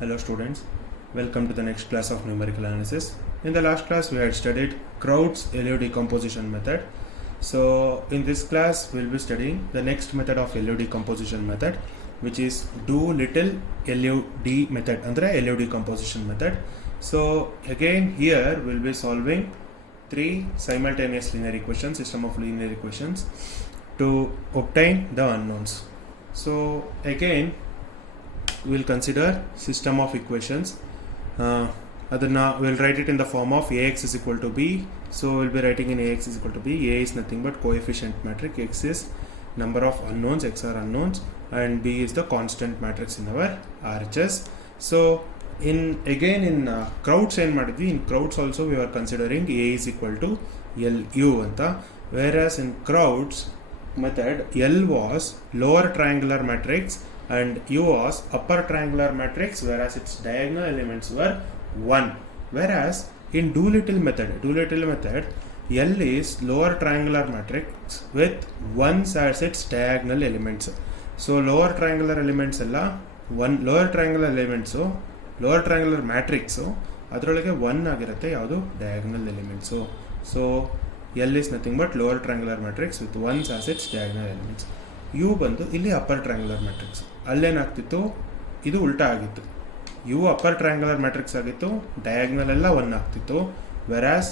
Hello students, welcome to the next class of numerical analysis. In the last class we had studied Kraut's LU decomposition method. So in this class we will be studying the next method of LU decomposition method, which is Doolittle LUD method, andre LU decomposition method. So again here we will be solving three simultaneous linear equations, system of linear equations, to obtain the unknowns. So again we'll consider system of equations. Adana we'll write it in the form of Ax is equal to b. So we'll be writing in Ax is equal to b. A is nothing but coefficient matrix, x is number of unknowns, x are unknowns, and b is the constant matrix in our RHS. So in Kraut's in Kraut's also we are considering A is equal to LU anta, whereas in Kraut's method L was lower triangular matrix and U was upper triangular matrix, whereas its diagonal elements were 1. Whereas in Doolittle method L is lower triangular matrix with 1 as its diagonal elements. So lower triangular elements alla 1 lower triangular elements lower triangular matrix ಅದರೊಳಗೆ 1 ಆಗಿರುತ್ತೆ ಯಾವುದು diagonal elements. So L is nothing but lower triangular matrix with 1 as its diagonal elements. U ಬಂದು ಇಲ್ಲಿ upper triangular matrix, ಅಲ್ಲೇನಾಗ್ತಿತ್ತು ಇದು ಉಲ್ಟಾ ಆಗಿತ್ತು. U upper triangular matrix ಆಗಿತ್ತು, ಡಯಾಗ್ನಲ್ ಎಲ್ಲ 1 ಆಗ್ತಿತ್ತು. ವೆರಾಸ್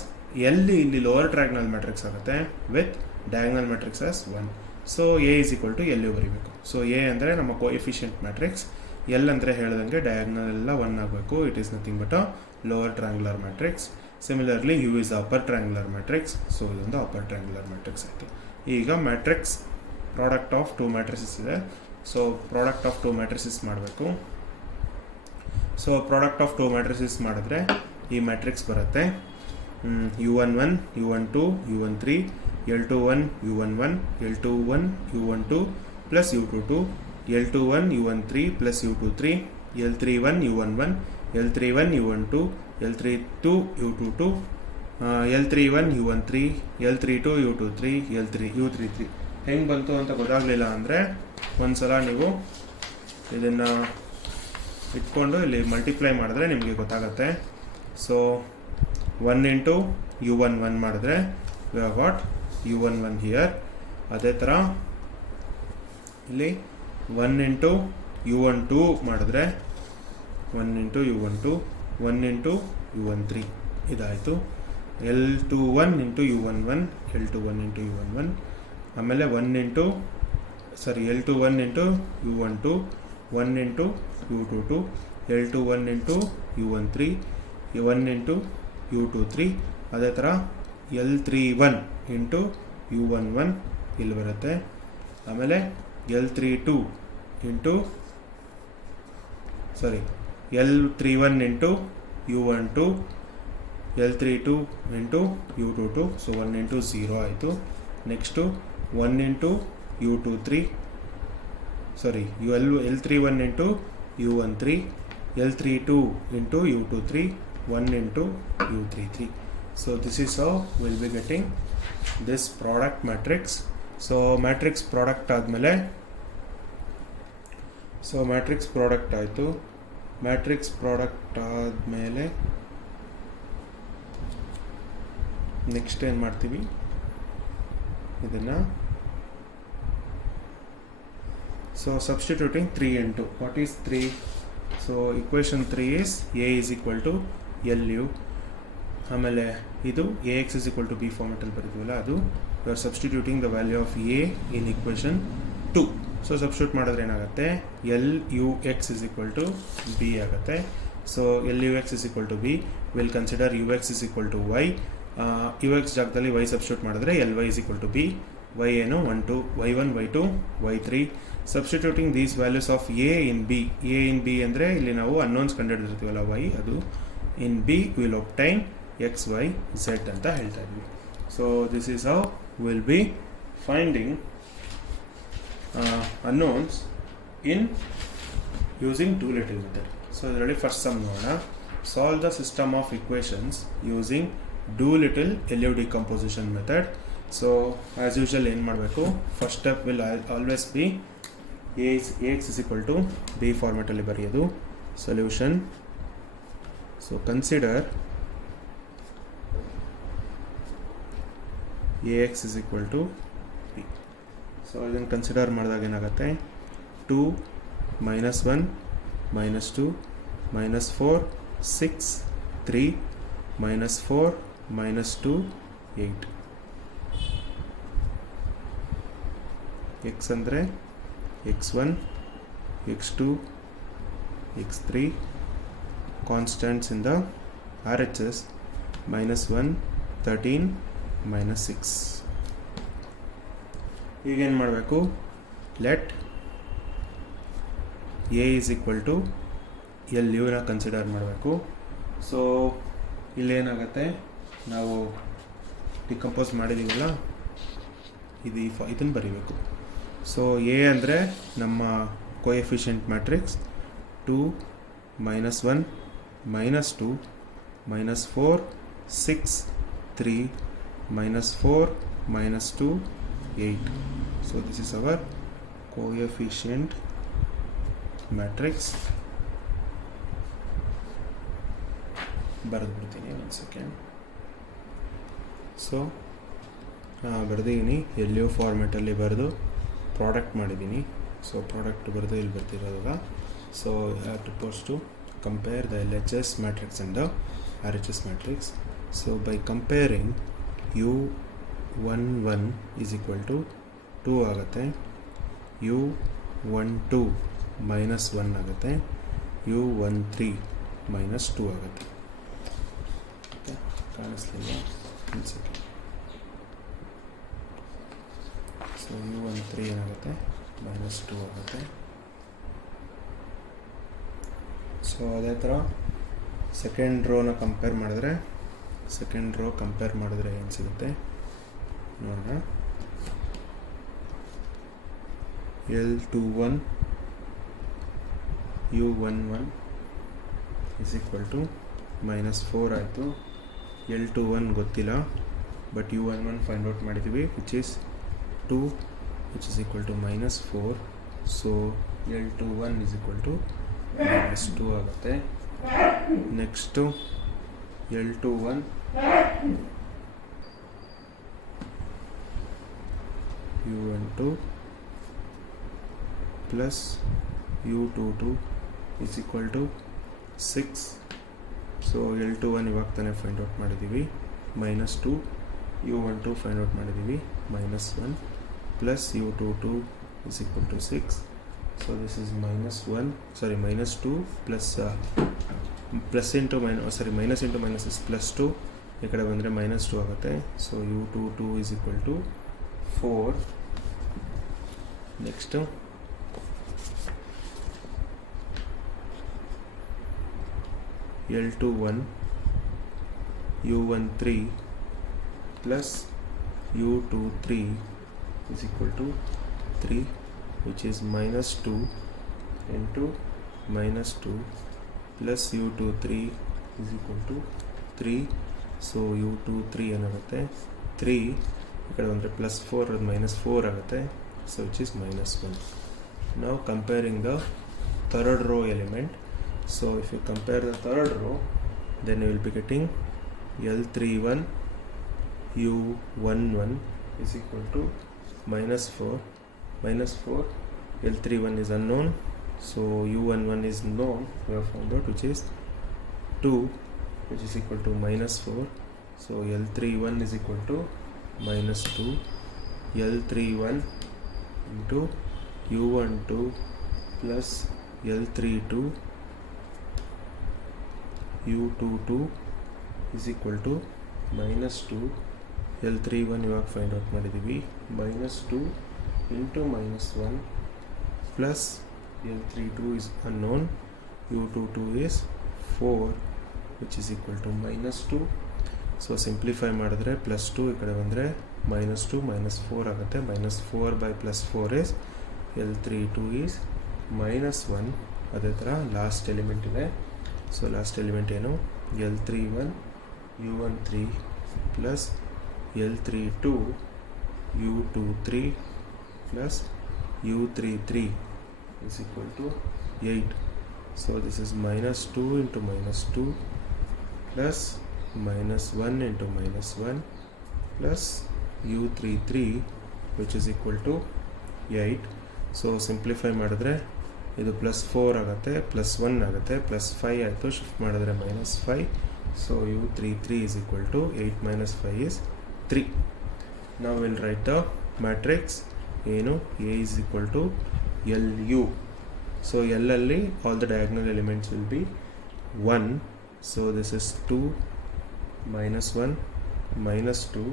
ಎಲ್ಲಿ ಇಲ್ಲಿ ಲೋವರ್ ಟ್ರಯಾಂಗುಲರ್ ಮ್ಯಾಟ್ರಿಕ್ಸ್ ಆಗುತ್ತೆ with diagonal matrix as 1. So A is equal to L ಬರೀಬೇಕು. ಸೊ ಎ ಅಂದರೆ ನಮ್ಮ ಕೋಎಫಿಷಿಯಂಟ್ ಮ್ಯಾಟ್ರಿಕ್ಸ್, ಎಲ್ ಅಂದರೆ ಹೇಳ್ದಂಗೆ ಡಯಾಗ್ನಲ್ ಎಲ್ಲ 1 ಆಗಬೇಕು. It is nothing but a lower triangular matrix. Similarly U is upper triangular matrix. So ಇದೊಂದು upper triangular matrix ಆಯಿತು. ಈಗ matrix product of two matrices ಇದೆ. So product of two matrices ಮಾಡಬೇಕು. So product of two matrices ಮಾಡಿದ್ರೆ ಈ matrix ಬರುತ್ತೆ U11 U12 U13 L21 U11 L21 U12 plus U22 L21 U13 plus U23 L31 U11 L31 U12 L32 U22 L31 U13 L32 U23 U33. ಹೆಂಗೆ ಬಂತು ಅಂತ ಗೊತ್ತಾಗಲಿಲ್ಲ ಅಂದರೆ ಒಂದ್ಸಲ ನೀವು ಇದನ್ನು ಇಟ್ಕೊಂಡು ಇಲ್ಲಿ ಮಲ್ಟಿಪ್ಲೈ ಮಾಡಿದ್ರೆ ನಿಮಗೆ ಗೊತ್ತಾಗುತ್ತೆ. ಸೊ 1 ಇಂಟು U11 ಮಾಡಿದ್ರೆ we have got U11 here. ಅದೇ ಥರ ಇಲ್ಲಿ 1 ಇಂಟು U12 ಮಾಡಿದ್ರೆ 1 ಇಂಟು U12 1 ಇಂಟು U13 ಇದಾಯಿತು. L21 into U11 L21 into U11 ಆಮೇಲೆ L21 into U12 1 into U22 L21 into U13 1 into U23. ಅದೇ ಥರ L31 ಇಂಟು U11 ಇಲ್ಲಿ ಬರುತ್ತೆ. ಆಮೇಲೆ L31 into L31 into U12 L32 into U22. So 1 into 0 ಆಯಿತು. Next 1 into U23 L31 into U13 L32 into U23 1 into U33. So this is how we'll be getting this product matrix. So matrix product ಆದಮೇಲೆ ಆಯಿತು. Matrix product ಆದಮೇಲೆ next ಏನು ಮಾಡ್ತೀವಿ, ಇದನ್ನು so substituting 3 into what is 3. So equation 3 is A is equal to LU. ಆಮೇಲೆ ಇದು AX is equal to B ಫಾರ್ಮೆಟಲ್ಲಿ ಬರೀತೀವಲ್ಲ ಅದು we are substituting the value of A in equation 2. So substitute ಮಾಡಿದ್ರೆ ಏನಾಗುತ್ತೆ, LUX is equal to B ಆಗುತ್ತೆ. So LUX is equal to B, we'll consider UX is equal to Y. UX ಜಾಗದಲ್ಲಿ Y substitute ಮಾಡಿದ್ರೆ LY is equal to B. Y ಏನು 1 2 Y1 Y2 Y3. Substituting these values of A in B ಅಂದರೆ ಇಲ್ಲಿ ನಾವು unknowns ಕಂಡುಹಿಡಿದಿರ್ತೀವಲ್ಲ Y, ಅದು ಇನ್ B will obtain X Y Z ಅಂತ ಹೇಳ್ತಾ ಇದ್ವಿ. So this is how will be finding unknowns in using Doolittle method. So ಇದರಲ್ಲಿ first some ನೋಡೋಣ. Solve the system of equations using Doolittle LU decomposition method. So as usual ಏನು ಮಾಡಬೇಕು, first step will always B Ax is equal to B ಫಾರ್ಮೆಟಲ್ಲಿ ಬರೆಯೋದು. solution. So consider ax is equal to b. So ಇದನ್ನು consider ಮಾಡಿದಾಗ ಏನಾಗುತ್ತೆ, 2 minus 1 minus 2 minus 4 6 3 minus 4 minus 2 8. x ಅಂದರೆ x1 x2 x3 constants in the RHS minus 1 13 minus 6. ಈಗೇನು ಮಾಡಬೇಕು, let a is equal to LUನ consider ಮಾಡಬೇಕು. So ಇಲ್ಲೇನಾಗುತ್ತೆ, ನಾವು ಡಿಕಂಪೋಸ್ ಮಾಡಿದ್ದೀವಲ್ಲ, ಇದನ್ನು ಬರೀಬೇಕು. ಸೊ ಎ ಅಂದರೆ ನಮ್ಮ coefficient matrix 2 minus 1 minus 2 minus 4 6 3 minus 4 minus 2 8. So this is our coefficient matrix. ಬರೆದ್ಬಿಡ್ತೀನಿ ಒಂದು ಸೆಕೆಂಡ್. ಸೊ ಬರೆದಿದ್ದೀನಿ, LU ಫಾರ್ಮೆಟಲ್ಲಿ ಬರೆದು ಪ್ರಾಡಕ್ಟ್ ಮಾಡಿದ್ದೀನಿ. ಸೊ ಪ್ರಾಡಕ್ಟ್ ಬರೆದು ಇಲ್ಲಿ ಬರ್ತಿರೋದಾಗ, so you have to supposed to compare the LHS matrix and the RHS matrix. So by comparing, U11 is equal to 2 ಆಗುತ್ತೆ, U12 minus 1 ಆಗುತ್ತೆ, U13 minus 2 ಆಗುತ್ತೆ. Okay, ಕಾಣಿಸ್ಲಿಲ್ಲ ಒಂದು second. So U13 ಏನಾಗುತ್ತೆ, minus 2 ಆಗುತ್ತೆ. So ಅದೇ ಥರ second ರೋನ compare ಮಾಡಿದ್ರೆ ಏನು ಸಿಗುತ್ತೆ ನೋಡೋಣ. L21 U11 is equal to minus 4 ಆಯಿತು. L21 ಗೊತ್ತಿಲ್ಲ, ಬಟ್ U11 ಫೈಂಡ್ ಔಟ್ ಮಾಡಿದ್ದೀವಿ, which is 2 which is equal to minus 4. So L21 is equal to minus 2 ಆಗುತ್ತೆ. Next L21 U12 plus U22 is equal to 6. So L21 ಇವಾಗ ತಾನೇ find out ಮಾಡಿದ್ದೀವಿ, minus 2, U12 find out ಮಾಡಿದ್ದೀವಿ, minus 1 plus U22 is equal to 6. So this is minus 2 plus minus into minus is plus 2, ಈ ಕಡೆ ಬಂದರೆ minus 2 ಆಗುತ್ತೆ. So U22 is equal to 4. Next L21 U13 plus U23 is equal to 3, which is minus 2 into minus 2 plus U23 is equal to 3. So U23 ಏನಾಗುತ್ತೆ, 3 ಈ ಕಡೆ ಬಂದರೆ plus 4, ಅದು minus 4 ಆಗುತ್ತೆ. So which is minus 1. Now comparing the third row element. So if you compare the third row, then you will be getting L31 U11 is equal to minus 4. L31 is unknown, so U11 is known, we have found out, which is 2, which is equal to minus 4. So L31 is equal to minus 2. L31 into U12 plus L32 U22 is equal to minus 2. L31 ಇವಾಗ find out ಮಾಡಿದ್ದೀವಿ, minus 2 into minus 1 plus L32 is unknown, U22 is 4, which is equal to minus 2. So simplify ಮಾಡಿದ್ರೆ plus 2 ಈ ಕಡೆ ಬಂದರೆ minus 2 minus 4 ಆಗುತ್ತೆ. minus 4 by plus 4 is L32 is minus 1. ಅದೇ ಥರ last element ಇದೆ. ಸೊ ಲಾಸ್ಟ್ ಎಲಿಮೆಂಟ್ ಏನು, L31 U13 plus L32 U23 plus U33 is equal to 8. So this is minus 2 into minus 2 plus minus 1 into minus 1 plus u33 which is equal to 8. So simplify ಮಾಡಿದ್ರೆ ಇದು plus 4 ಆಗುತ್ತೆ, plus 1 ಆಗುತ್ತೆ, plus 5 ಆಯಿತು, shift ಮಾಡಿದ್ರೆ minus 5. So u33 is equal to 8 minus 5 is 3. Now we'll write the matrix ಏನು A is equal to LU. So L ಅಲ್ಲಿ all the diagonal elements will be 1. So this is 2 minus 1 minus 2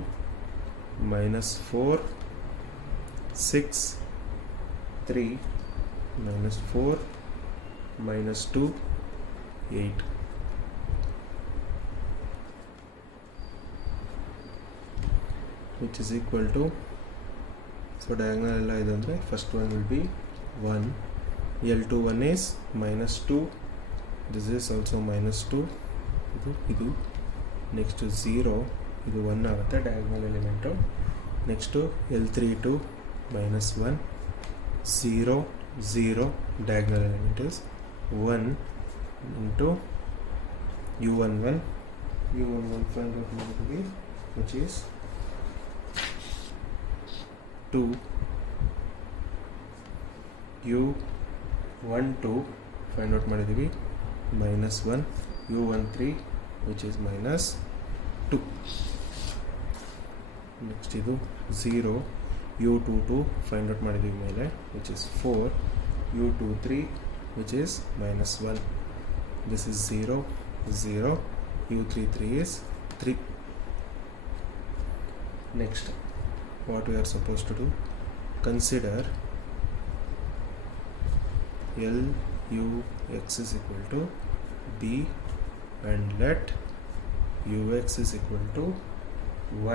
minus 4 6 3 minus 4 minus 2 8. Which is equal to, so diagonal ಎಲ್ಲ ಇದೆ ಅಂದರೆ first one will be 1. L21 is minus 2. This is also minus 2. ಇದು next to 0. ಇದು 1 ಆಗುತ್ತೆ diagonal element. Next to L32 minus 1 0 0 diagonal element is 1 into U11 find out ಮಾಡಿದ್ವಿ which is 2 U12 find out ಮಾಡಿದ್ವಿ minus 1 U13 which is minus 2. Next ಇದು 0 U22 find out ಮಾಡಿದ್ವಿ ಮೇಲೆ which is 4 U23 which is minus 1. This is 0 0 U33 is 3. Next what we are supposed to do, consider LUX is equal to B and let UX is equal to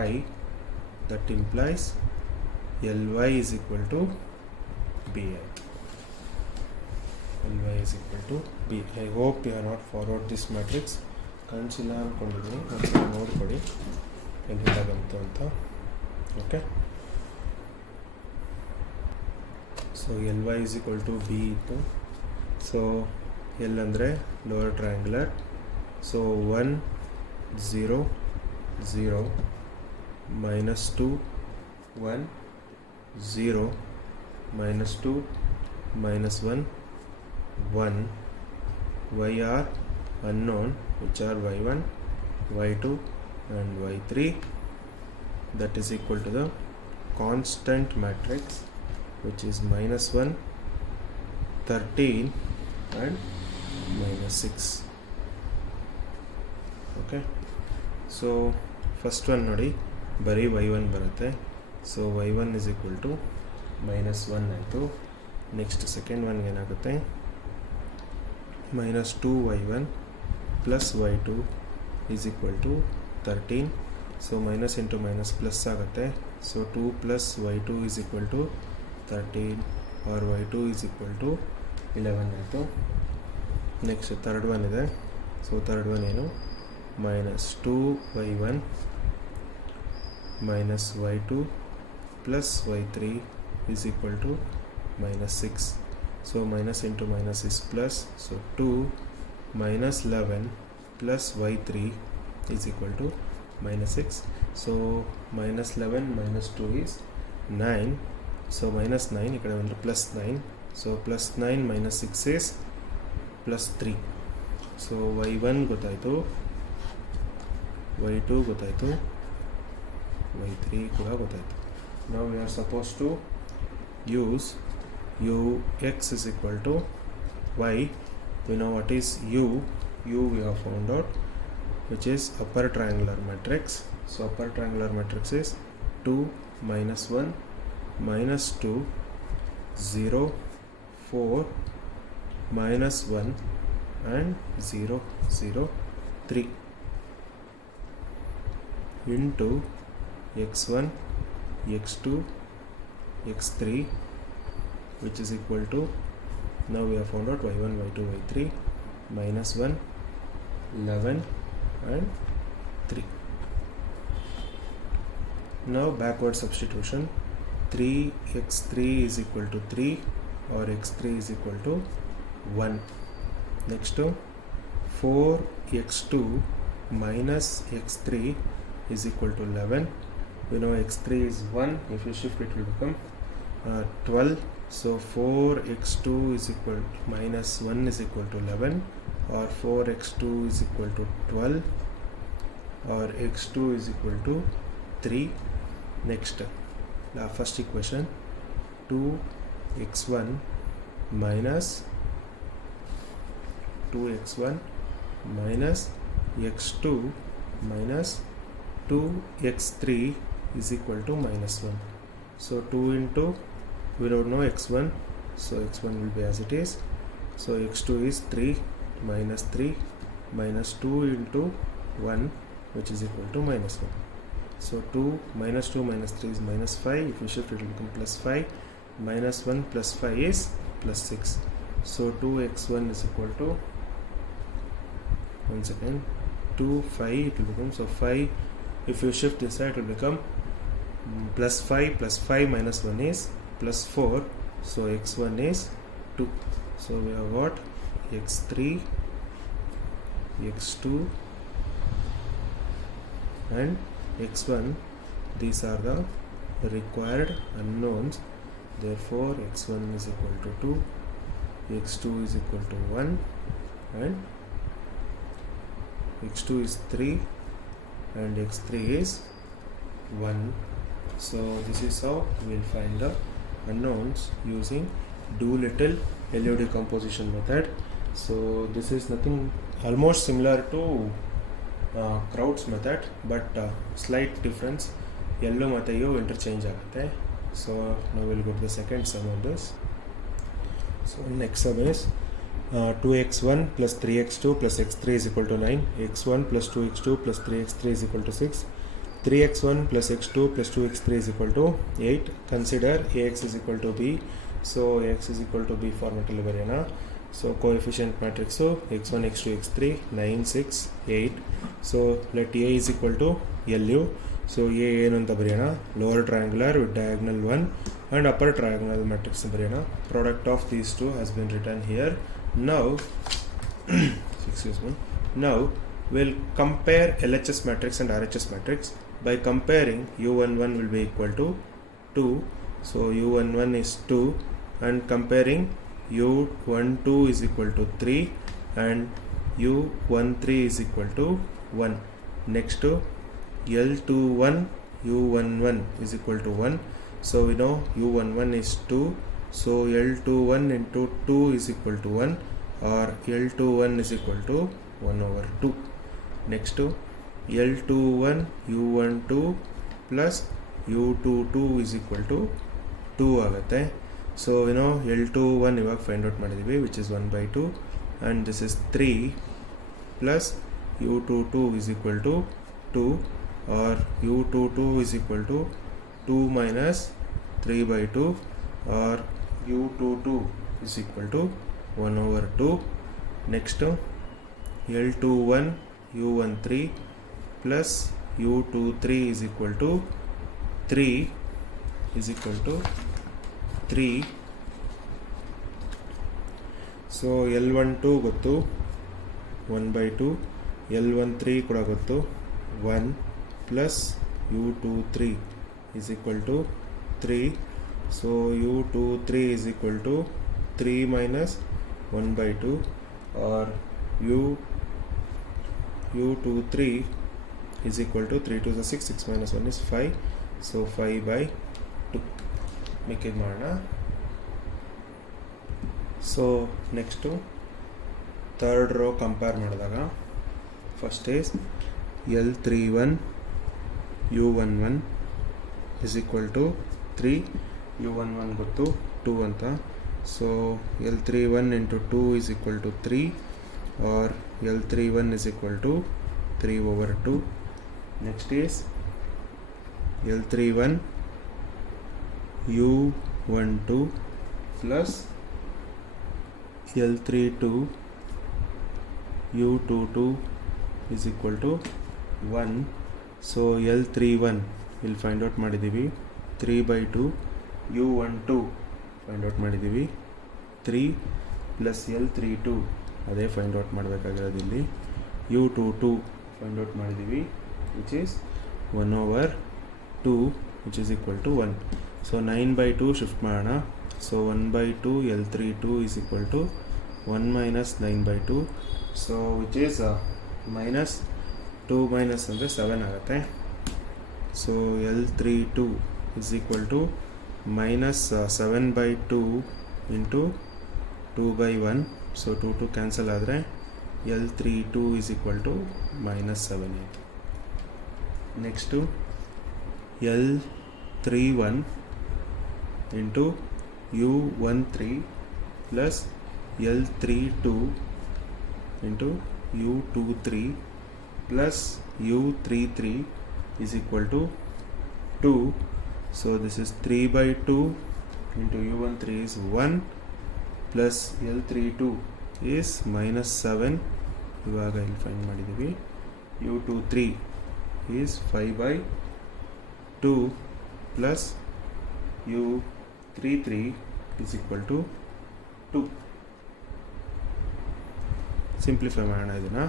Y. That implies LY is equal to BI. LY is equal to B. I hope you have not followed this matrix. ಕಾಣಿಸಿಲ್ಲ ಅಂದ್ಕೊಂಡಿದ್ದೀನಿ, ಒಂದ್ಸಲ ನೋಡ್ಕೊಡಿ ಎಲ್ಲಿಂದ ಬಂತು ಅಂತ. Okay, so LY is equal to B ಇತ್ತು. So L ಅಂದರೆ lower triangular. So 1 0 0 minus 2 1 0 minus 2 minus 1 1. Y are unknown, which are y1 y2 and y3. That is equal to the constant matrix which is minus 1 13 and minus 6. Okay, so first one ನೋಡಿ ಬರೀ y1 ಬರುತ್ತೆ. So y1 is equal to minus 1 ಆಯಿತು. Next second one ಏನಾಗುತ್ತೆ, minus 2y1 plus y2 is equal to 13. So minus into minus plus ಆಗುತ್ತೆ. So 2 plus y2 is equal to 13 or y2 is equal to 11 ಆಯಿತು. Next third one ಇದೆ. So third one ಏನು, minus 2y1 minus y2 plus y3 is equal to minus 6. So minus into minus is plus. So 2 minus 11 plus y3 is equal to minus 6. So minus 11 minus 2 is 9. So minus 9 ikkada vandu plus 9. So plus 9 minus 6 is plus 3. So y1 ಗೊತ್ತಾಯಿತು, y2 ಗೊತ್ತಾಯಿತು, y3 ಕೂಡ ಗೊತ್ತಾಯಿತು. Now we are supposed to use ux is equal to y. We know what is u we have found out, which is upper triangular matrix. So upper triangular matrix is 2 minus 1 minus 2 0 4 minus 1 and 0 0 3 into x1 x2 x3 which is equal to, now we have found out y1 y2 y3, minus 1 11 and 3. Now backward substitution, 3x3 is equal to 3 or x3 is equal to 1. next 4x2 minus x3 is equal to 11. We know x3 is 1. If you shift it will become 12. So 4x2 is equal minus 1 is equal to 11, or 4x2 is equal to 12, or x2 is equal to 3. Next, the first equation, 2x1 minus 2x1 minus x2 minus 2x3 is equal to minus 1. So 2 into, we don't know x1, so x1 will be as it is. So x2 is 3 minus 3 minus 2 into 1, which is equal to minus 1. So 2 minus 2 minus 3 is minus 5. If you shift it will become plus 5. Minus 1 plus 5 is plus 6. So 2x1 is equal to, one second, 2 5 it will become, so 5, if you shift this side it will become plus 5 minus 1 is plus 4. So x1 is 2. So we have got x3, x2 and x1. These are the required unknowns. Therefore x1 is equal to 2, x2 is equal to 1, and x2 is 3 and x3 is 1. So this is how we will find the unknowns using Doolittle LU decomposition method. So this is nothing, almost similar to Crowd's method, but slight difference, LU ಮತ್ತು U interchange ಆಗುತ್ತೆ. So now we'll go to the second sum of this. So next sum is 2x1 plus 3x2 plus x3 is equal to 9, x1 plus 2x2 plus 3x3 is equal to 6, 3x1 plus x2 plus 2x3 is equal to 8. Consider ax is equal to b. So ax is equal to b format ಅಲ್ಲಿ ಬರೆಯೋಣ. So coefficient matrix, so x1 x2 x3 9 6 8. So let a is equal to lu. So a ಏನು ಅಂತ ಬರೆಯೋಣ, lower triangular with diagonal 1 and upper triangular matrix ಬರೆಯೋಣ. Product of these two has been written here. Now excuse me, now we'll compare LHS matrix and RHS matrix. By comparing, u11 will be equal to 2, so u11 is 2, and comparing u12 is equal to 3 and u13 is equal to 1. Next to L21 u11 is equal to 1, so we know u11 is 2, so L21 into 2 is equal to 1, or L21 is equal to 1 over 2. Next to L21 u12 plus u22 is equal to 2 ಆಗುತ್ತೆ. So you know L21 ಇವಾಗ find out ಮಾಡಿದ್ದೀವಿ, which is 1 by 2, and this is 3 plus u22 is equal to 2, or u22 is equal to 2 minus 3 by 2, or u22 is equal to 1 over 2. Next L21 u13 plus u23 is equal to 3 is equal to 3. So L12 ಗೊತ್ತು 1 by 2, L13 ಕೂಡ ಗೊತ್ತು 1 plus u23 is equal to 3. So u23 is equal to 3 minus 1 by 2, or u23 is equal to 3 to the 6, 6 minus 1 is 5, so 5 by 2. Make it ಮಾಡೋಣ. So next to third row compare ಮಾಡಿದಾಗ, first is L31 u11 is equal to 3, u11 ಗೊತ್ತು 2 ಅಂತ, so L31 into 2 is equal to 3, or L31 is equal to 3 over 2. Next is L31 u12 plus L32 u22 is equal to 1. So L31 will find out ಮಾಡಿದ್ದೀವಿ 3 by 2, u12 find out ಮಾಡಿದ್ದೀವಿ 3 plus L32 ಅದೇ find out ಮಾಡಬೇಕಾಗಿರೋದು ಇಲ್ಲಿ. u22 find out ಮಾಡಿದ್ದೀವಿ, which is 1/2 which is equal to 1. So 9/2 shift ಮಾಡೋಣ. So 1/2 L32 is equal to 1 minus 9/2. So which is minus 2 minus ಅಂದರೆ 7 ಆಗುತ್ತೆ. So L32 is equal to minus 7/2 into 2/1. So 2 cancel ಆದರೆ L32 is equal to minus 7 ಆಯಿತು. Next L31 into U13 plus L32 into U23 plus U33 is equal to 2. So this is 3/2 into U13 is 1 plus L32 is minus 7. ಇವಾಗ ಇಲ್ಲಿ find ಮಾಡಿದ್ದೀವಿ. U23 is 5/2 plus U33 is equal to 2. Simplify ಮಾಡೋಣ ಇದನ್ನು.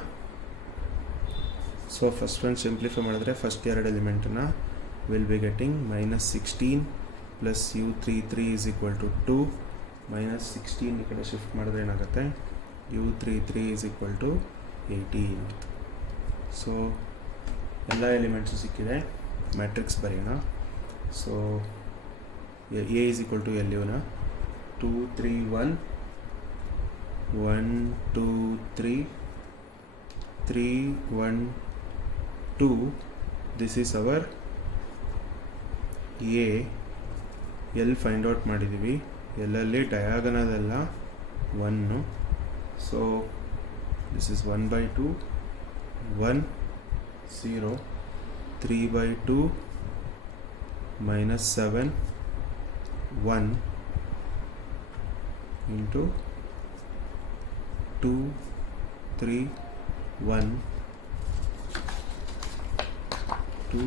So first one simplify ಮಾಡಿದ್ರೆ first ಎರಡು ಎಲಿಮೆಂಟನ್ನು will be getting minus 16 plus U33 is equal to 2. Minus 16 ಈ ಕಡೆ ಶಿಫ್ಟ್ ಮಾಡಿದ್ರೆ ಏನಾಗುತ್ತೆ, U33 is equal to 18. So ಎಲ್ಲ ಎಲಿಮೆಂಟ್ಸು ಸಿಕ್ಕಿದೆ. ಮ್ಯಾಟ್ರಿಕ್ಸ್ ಬರೆಯೋಣ. So A is equal to LUನ 2 3 1 1 2 3 3 1 2. This is our A. L find out ಮಾಡಿದ್ದೀವಿ. ಎಲ್ಲಲ್ಲಿ ಡಯಾಗನಲ್ ಎಲ್ಲ 1. So this is 1/2 1 0 3/2 minus 7 1 into 2 3 1 2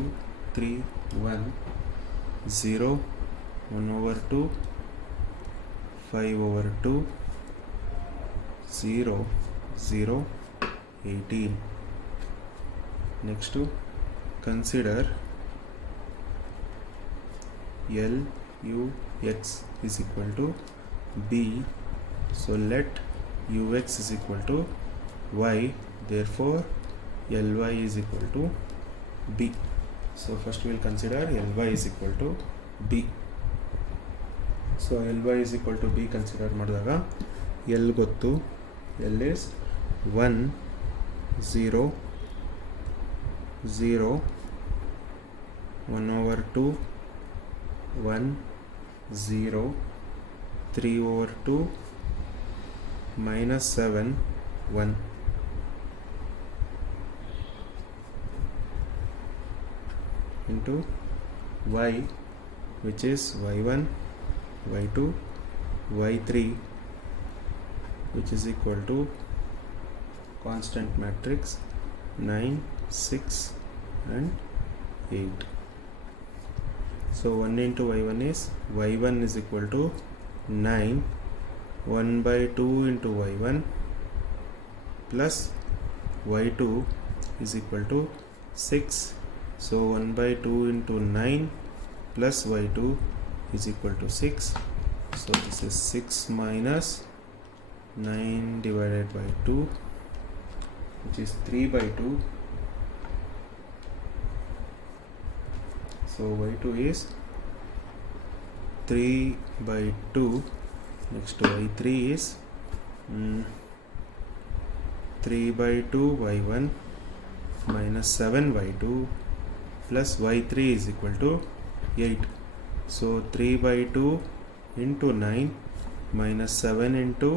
3 1 0 1/2 5/2 0 0 18. Next to consider LUX is equal to B. So let UX is equal to Y. Therefore LY is equal to B. So first we will consider LY is equal to B. So LY is equal to B consider ಮಾಡಿದಾಗ L ಗೊತ್ತು. L is 1 0 0 1/2 1 0 3/2 minus 7 1 into Y, which is Y1 Y2 Y3, which is equal to constant matrix 9 6 and 8. So 1 into Y1 is Y1 is equal to 9 1/2 into Y1 plus Y2 is equal to 6. So 1/2 into 9 plus Y2 is equal to 6. So this is 6 minus 9 divided by 2, which is 3/2. So Y2 is 3/2. Next to Y3 is 3/2 Y1 minus 7 Y2 plus Y3 is equal to 8. So 3/2 into 9 minus 7 into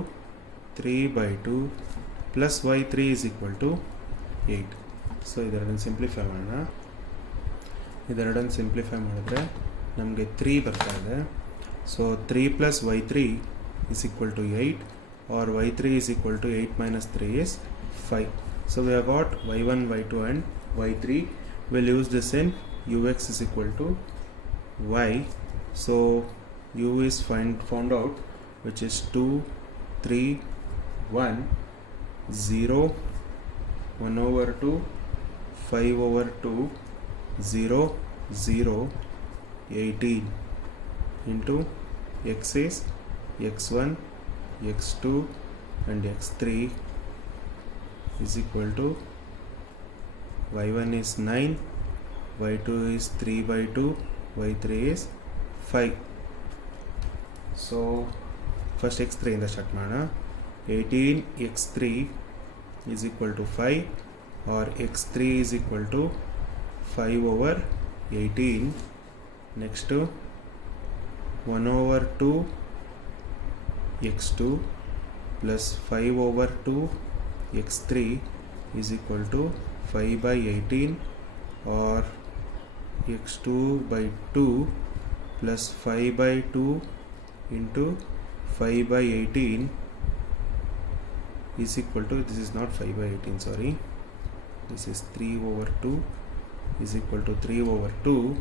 3/2 plus Y3 is equal to 8. So ಇದರನ್ನು simplify ಮಾಡೋಣ. ಇದೆರಡನ್ನು simplify ಮಾಡಿದ್ರೆ ನಮಗೆ 3 ಬರ್ತಾ ಇದೆ. So 3 plus Y3 is equal to 8, or Y3 is equal to 8 minus 3 is 5. So we have got Y1 Y2 and Y3. We'll use this in UX is equal to Y. So U is found out, which is 2 3 1 0 1 over 2 5 over 2 0 0 18 into x is x1 x2 and x3 is equal to y1 is 9, y2 is 3 by 2, y3 is 5. So first x3 in the start mana 18 x3 is equal to 5 or x3 is equal to 5 over 18. Next to 1 over 2 x2 plus 5 over 2 x3 is equal to 5 by 18 or x2 by 2 plus 5 by 2 into 5 by 18 is equal to, this is not 5 by 18, sorry, this is 3 over 2 is equal to 3 over 2.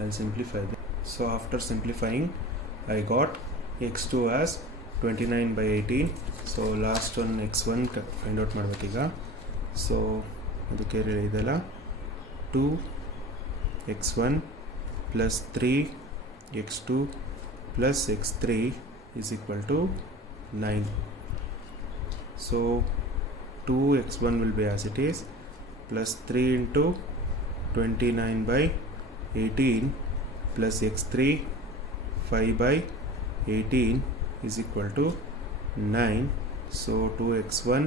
I'll simplify this. So after simplifying I got x2 as 29 by 18. So last one x1 find out ಮಾಡಬೇಕೀಗ. So ಅದಕ್ಕೆ ಇದೆಲ್ಲ 2 x1 plus 3 x2 plus x3 is equal to 9. So 2 x1 will be as it is plus 3 into 29 by 18 plus x3 5 by 18 is equal to 9. So 2x1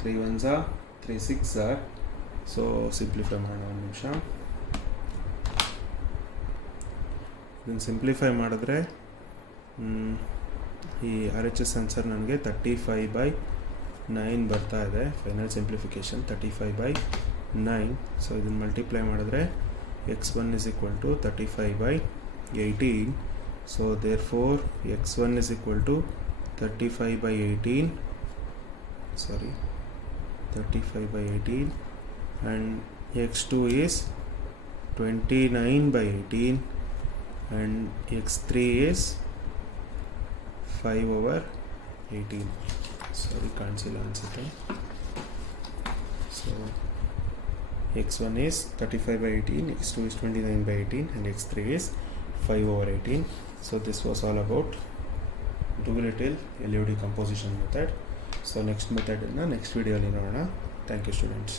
3 1s are 3 6 are. So simplify ಮಾಡೋಣ ಒಂದು ನಿಮಿಷ. ಇದನ್ನು simplify ಮಾಡಿದ್ರೆ ಈ R H S answer ನನಗೆ 35 by 9 ಬರ್ತಾ ಇದೆ. Final simplification 35 by 9. So ಇದನ್ನು ಮಲ್ಟಿಪ್ಲೈ ಮಾಡಿದ್ರೆ x1 is equal to 35 by 18. So therefore x1 is equal to 35 by 18, sorry, 35 by 18, and x2 is 29 by 18 and x3 is 5 over 18. Sorry, can't see the answer. So x1 is 35 by 18, x2 is 29 by 18 and x3 is 5 over 18. So this was all about Doolittle LUD composition method. So next method in the next video. Thank you students.